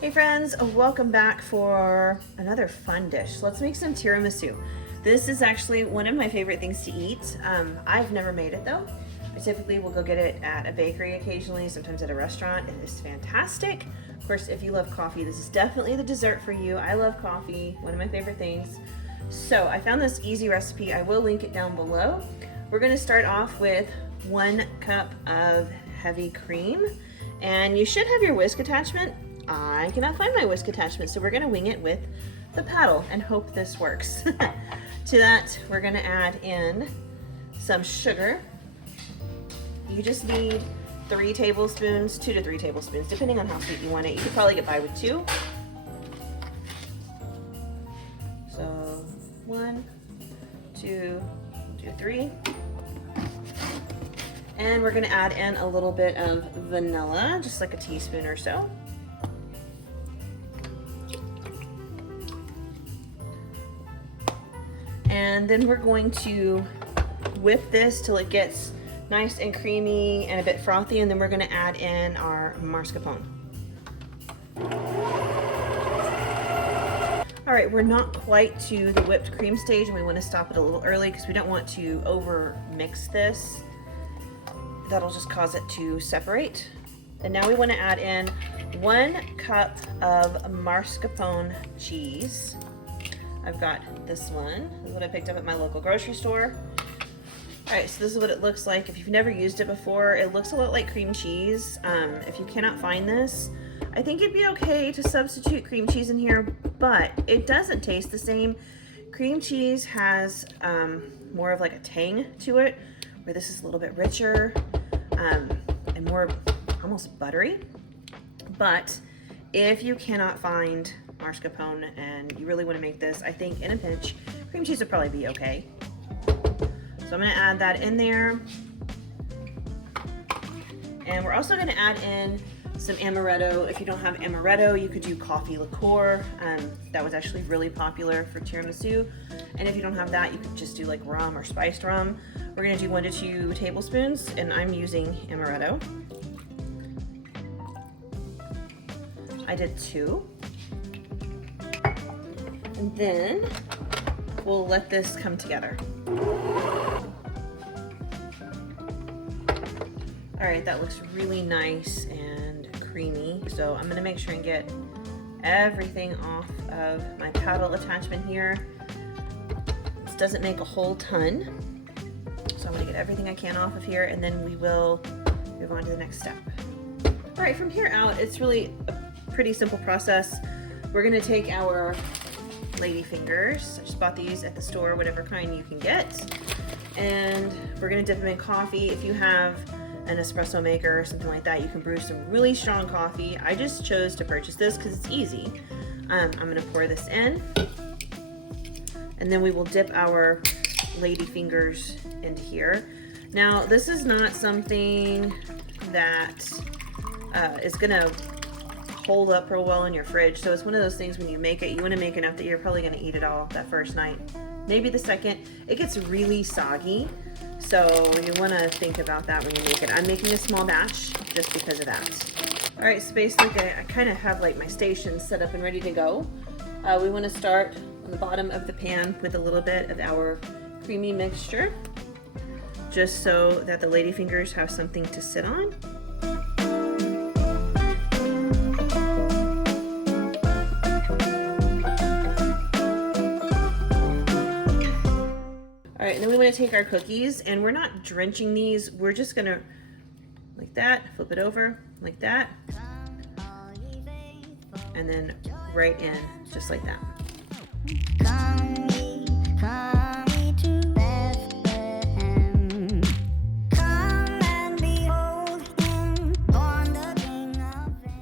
Hey friends, welcome back for another fun dish. Let's make some tiramisu. This is actually one of my favorite things to eat. I've never made it though. I typically will go get it at a bakery occasionally, sometimes at a restaurant. It is fantastic. Of course, if you love coffee, this is definitely the dessert for you. I love coffee, one of my favorite things. So I found this easy recipe. I will link it down below. We're gonna start off with 1 cup of heavy cream, and you should have your whisk attachment. I cannot find my whisk attachment, so we're gonna wing it with the paddle and hope this works. To that, we're gonna add in some sugar. You just need 3 tablespoons, 2 to 3 tablespoons, depending on how sweet you want it. You could probably get by with 2. So 1, 2, 3. And we're gonna add in a little bit of vanilla, just like a teaspoon or so. And then we're going to whip this till it gets nice and creamy and a bit frothy, and then we're going to add in our mascarpone. All right, we're not quite to the whipped cream stage, and we want to stop it a little early because we don't want to over mix this. That'll just cause it to separate. And now we want to add in 1 cup of mascarpone cheese. I've got this one. This is what I picked up at my local grocery store. All right, so this is what it looks like. If you've never used it before, it looks a lot like cream cheese. If you cannot find this, I think it'd be okay to substitute cream cheese in here, but it doesn't taste the same. Cream cheese has more of like a tang to it, where this is a little bit richer and more almost buttery. But if you cannot find mascarpone and you really want to make this, I think in a pinch, cream cheese would probably be okay. So I'm going to add that in there. And we're also going to add in some amaretto. If you don't have amaretto, you could do coffee liqueur. That was actually really popular for tiramisu. And if you don't have that, you could just do like rum or spiced rum. We're going to do 1 to 2 tablespoons, and I'm using amaretto. I did 2. And then we'll let this come together. All right, that looks really nice and creamy. So I'm gonna make sure and get everything off of my paddle attachment here. This doesn't make a whole ton. So I'm gonna get everything I can off of here, and then we will move on to the next step. All right, from here out, it's really a pretty simple process. We're gonna take our lady fingers. I just bought these at the store, whatever kind you can get. And we're gonna dip them in coffee. If you have an espresso maker or something like that, you can brew some really strong coffee. I just chose to purchase this because it's easy. I'm gonna pour this in, and then we will dip our lady fingers into here. Now, this is not something that is gonna hold up real well in your fridge. So it's one of those things when you make it, you want to make enough that you're probably going to eat it all that first night. Maybe the second. It gets really soggy, so you want to think about that when you make it. I'm making a small batch just because of that. All right, so basically I kind of have like my station set up and ready to go. We want to start on the bottom of the pan with a little bit of our creamy mixture, just so that the lady fingers have something to sit on. All right, and then we want to take our cookies, and we're not drenching these. We're just gonna, like that, flip it over, like that, and then right in, just like that.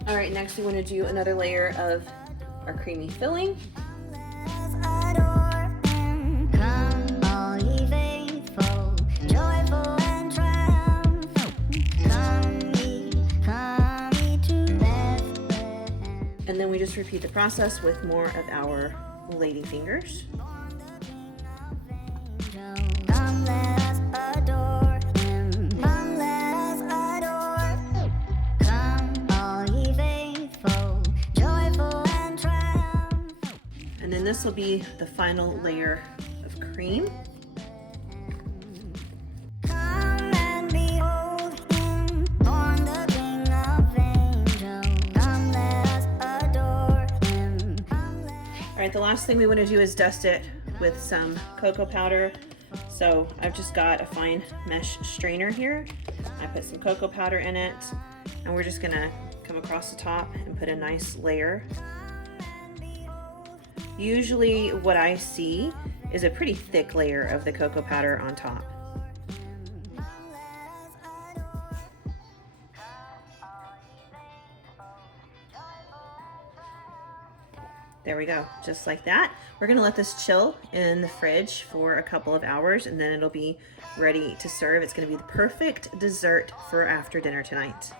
All right, next we want to do another layer of our creamy filling. And then we just repeat the process with more of our lady fingers. All ye faithful, joyful then this will be the final layer of cream. All right, the last thing we want to do is dust it with some cocoa powder. So I've just got a fine mesh strainer here. I put some cocoa powder in it, and we're just gonna come across the top and put a nice layer. Usually what I see is a pretty thick layer of the cocoa powder on top. There we go, just like that. We're gonna let this chill in the fridge for a couple of hours, and then it'll be ready to serve. It's gonna be the perfect dessert for after dinner tonight.